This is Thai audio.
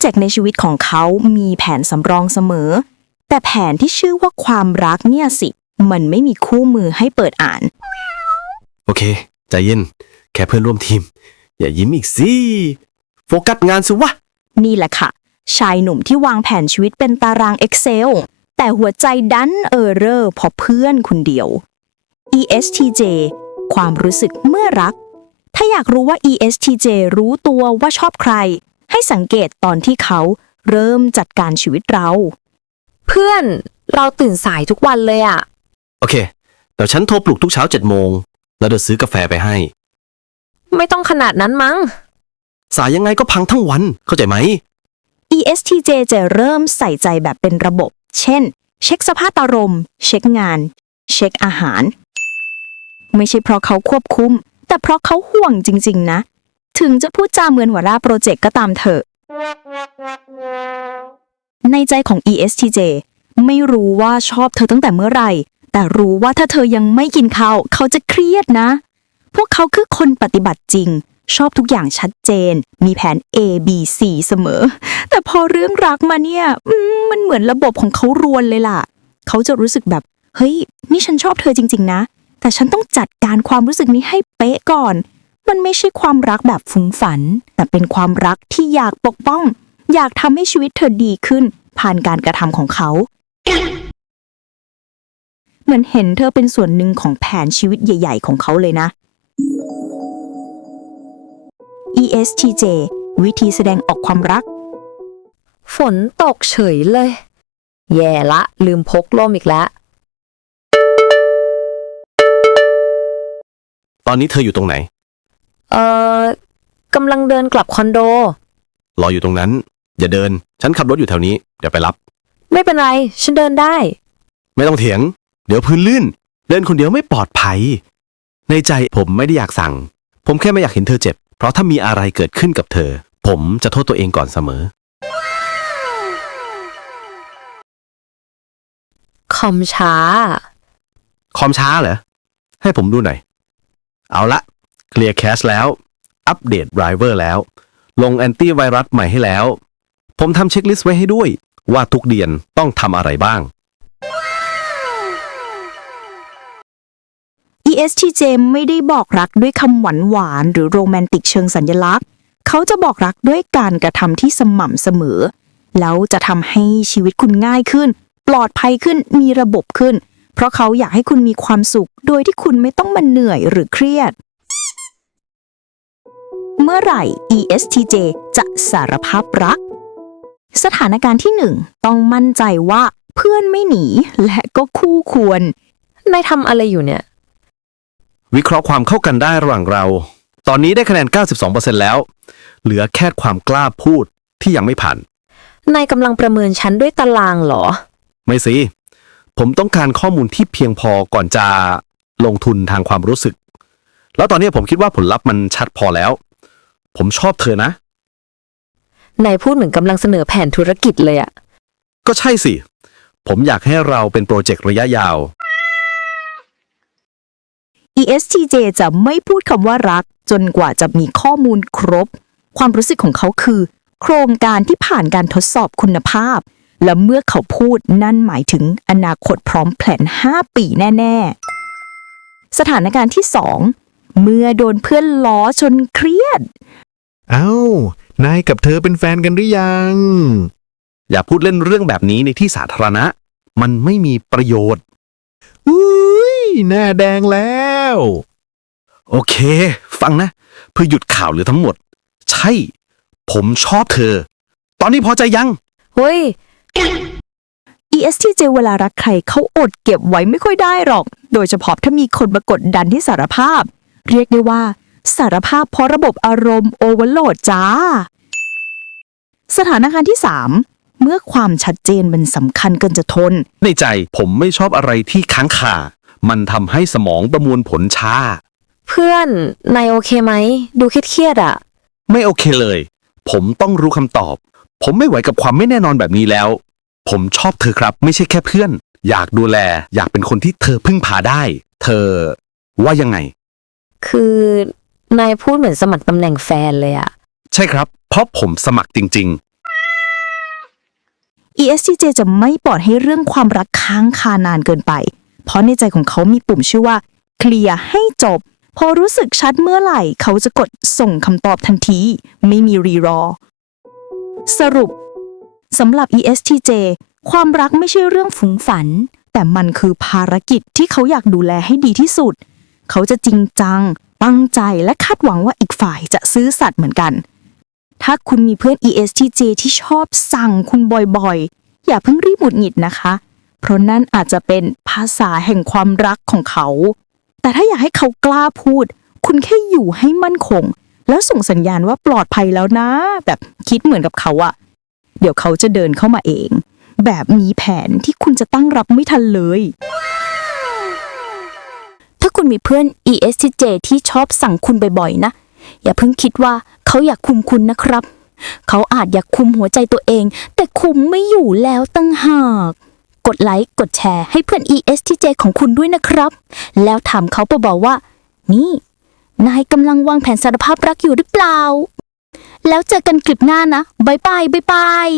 เจกต์ในชีวิตของเขามีแผนสำรองเสมอ แต่แผนที่ชื่อว่าความรักเนี่ยสิ มันไม่มีคู่มือให้เปิดอ่าน โอเค ใจเย็น แค่เพื่อนร่วมทีม อย่ายิ้มอีกสิ โฟกัสงานสิวะ นี่แหละค่ะ ชายหนุ่มที่วางแผนชีวิตเป็นตาราง Excel แต่หัวใจดันเออเรอร์เพอเพื่อนคนเดียว ESTJ ความรู้สึกเมื่อรัก ถ้าอยากรู้ว่า ESTJ รู้ตัวว่าชอบใคร ให้สังเกตตอนที่เขาเริ่มจัดการชีวิตเรา เพื่อนเราตื่นสายทุกวันเลยอะโอเคเดี๋ยวฉันโทรปลุกทุกเช้าเจ็ดโมง แล้วเดี๋ยวซื้อกาแฟไปให้ ไม่ต้องขนาดนั้นมั้ง สายยังไงก็พังทั้งวัน เข้าใจไหม ESTJ จะเริ่มใส่ใจแบบเป็นระบบ เช่น เช็คสภาพอารมณ์ เช็คงาน เช็คอาหาร ไม่ใช่เพราะเขาควบคุม แต่เพราะเขาห่วงจริง ๆ นะ ถึงจะพูดจาเหมือนหัวหน้าโปรเจกต์ก็ตามเถอะ ในใจของ ESTJ ไม่รู้ว่าชอบเธอตั้งแต่เมื่อไหร่ แต่รู้ว่าถ้าเธอยังไม่กินข้าวเขาจะเครียดนะ พวกเขาคือคนปฏิบัติจริง ชอบทุกอย่างชัดเจน มีแผน A B C เสมอ แต่พอเรื่องรักมาเนี่ยมันเหมือนระบบของเขารวนเลยล่ะ เขาจะรู้สึกแบบ เฮ้ย นี่ฉันชอบเธอจริง ๆ นะ แต่ฉันต้องจัดการความรู้สึกนี้ให้เป๊ะก่อน มันไม่ใช่ความรักแบบฟุ้งฝัน แต่เป็นความรักที่อยากปกป้อง อยากทำให้ชีวิตเธอดีขึ้น ผ่านการกระทำของเขา เหมือนเห็นเธอเป็นส่วนหนึ่งของแผนชีวิตใหญ่ ๆ ของเขาเลยนะ ESTJ วิธีแสดงออกความรัก ฝนตกเฉยเลย แย่ละ ลืมพกล่มอีกแล้ว ตอนนี้เธออยู่ตรงไหน เอ่อกำลังเดินกลับคอนโด รออยู่ตรงนั้น อย่าเดิน ฉันขับรถอยู่แถวนี้ เดี๋ยวไปรับ ไม่เป็นไร ฉันเดินได้ ไม่ต้องเถียง เดี๋ยวพื้นลื่น เดินคนเดียวไม่ปลอดภัย ในใจผมไม่ได้อยากสั่ง ผมแค่ไม่อยากเห็นเธอเจ็บ เพราะถ้ามีอะไรเกิดขึ้นกับเธอ ผมจะโทษตัวเองก่อนเสมอ คอมช้า คอมช้าเหรอ ให้ผมดูหน่อย เอาละ เคลียร์แคชแล้ว อัปเดตไดรเวอร์แล้ว ลงแอนตี้ไวรัสใหม่ให้แล้ว ผมทำเช็คลิสต์ไว้ให้ด้วย ว่าทุกเดือนต้องทำอะไรบ้าง ESTJ ไม่ได้บอกรักด้วยคำหวานหวานหรือโรแมนติกเชิงสัญลักษณ์ เขาจะบอกรักด้วยการกระทำที่สม่ำเสมอ แล้วจะทำให้ชีวิตคุณง่ายขึ้น ปลอดภัยขึ้นมีระบบขึ้น เพราะเขาอยากให้คุณมีความสุข โดยที่คุณไม่ต้องมาเหนื่อยหรือเครียด เมื่อไหร่ ESTJ จะสารภาพรัก สถานการณ์ที่หนึ่งต้องมั่นใจว่าเพื่อนไม่หนีและก็คู่ควร นายทำอะไรอยู่เนี่ย วิเคราะห์ความเข้ากันได้ระหว่างเรา ตอนนี้ได้คะแนน 92%แล้ว เหลือแค่ความกล้าพูดที่ยังไม่ผ่าน นายกำลังประเมินฉันด้วยตารางเหรอ ไม่สิ ผมต้องการข้อมูลที่เพียงพอก่อนจะลงทุนทางความรู้สึก แล้วตอนนี้ผมคิดว่าผลลัพธ์มันชัดพอแล้ว ผมชอบเธอนะ นายพูดเหมือนกำลังเสนอแผนธุรกิจเลยอะก็ใช่สิ ผมอยากให้เราเป็นโปรเจกต์ระยะยาว ESTJ จะไม่พูดคำว่ารัก จนกว่าจะมีข้อมูลครบ ความรู้สึกของเขาคือ โครงการที่ผ่านการทดสอบคุณภาพ และเมื่อเขาพูดนั่นหมายถึงอนาคตพร้อมแผน 5 ปีแน่ ๆ สถานการณ์ที่ 2 เมื่อโดนเพื่อนล้อจนเครียด เอ้า นายกับเธอเป็นแฟนกันหรือยัง อย่าพูดเล่นเรื่องแบบนี้ในที่สาธารณะ มันไม่มีประโยชน์ อุ้ย หน้าแดงแล้ว โอเค ฟังนะ เพื่อหยุดข่าวหรือทั้งหมด ใช่ ผมชอบเธอ ตอนนี้พอใจยัง เฮ้ย ESTJ เวลารักใครเขาอดเก็บไว้ไม่ค่อยได้หรอก โดยเฉพาะถ้ามีคนมากดดันที่สารภาพ เรียกได้ว่า สารภาพเพราะระบบอารมณ์โอเวอร์โหลดจ้า สถานการณ์ที่ 3 เมื่อความชัดเจนมันสำคัญเกินจะทน ในใจผมไม่ชอบอะไรที่ค้างคามันทำให้สมองประมวลผลช้า เพื่อนนายโอเคไหม ดูเครียดๆอะไม่โอเคเลย ผมต้องรู้คำตอบ ผมไม่ไหวกับความไม่แน่นอนแบบนี้แล้ว ผมชอบเธอครับ ไม่ใช่แค่เพื่อน อยากดูแล อยากเป็นคนที่เธอพึ่งพาได้ เธอ ว่ายังไง คือ นายพูดเหมือนสมัครตำแหน่งแฟนเลยอะ ใช่ครับ เพราะผมสมัครจริง ESTJ จะไม่ปล่อยให้เรื่องความรักค้างคานานเกินไป เพราะในใจของเขามีปุ่มชื่อว่า เคลียร์ให้จบ พอรู้สึกชัดเมื่อไหร่ เขาจะกดส่งคำตอบทันที ไม่มีรีรอ สรุปสำหรับ ESTJ ความรักไม่ใช่เรื่องฝูงฝัน แต่มันคือภารกิจที่เขาอยากดูแลให้ดีที่สุด เขาจะจริงจัง ตั้งใจและคาดหวังว่าอีกฝ่ายจะซื้อสัตย์เหมือนกัน ถ้าคุณมีเพื่อน ESTJ ที่ชอบสั่งคุณบ่อยๆ อย่าเพิ่งรีบหงุดหงิดนะคะ เพราะนั่นอาจจะเป็นภาษาแห่งความรักของเขา แต่ถ้าอยากให้เขากล้าพูด คุณแค่อยู่ให้มั่นคง แล้วส่งสัญญาณว่าปลอดภัยแล้วนะ แบบคิดเหมือนกับเขาอะเดี๋ยวเขาจะเดินเข้ามาเอง แบบมีแผนที่คุณจะตั้งรับไม่ทันเลย คุณมีเพื่อน ESTJ ที่ชอบสั่งคุณบ่อยๆนะ อย่าเพิ่งคิดว่าเขาอยากคุมคุณนะครับ เขาอาจอยากคุมหัวใจตัวเอง แต่คุมไม่อยู่แล้วตั้งหาก กดไลค์กดแชร์ให้เพื่อน ESTJ ของคุณด้วยนะครับ แล้วถามเขาเบาๆว่า นี่ นายกำลังวางแผนสารภาพรักอยู่หรือเปล่า แล้วเจอกันคลิปหน้านะบายบายบายบาย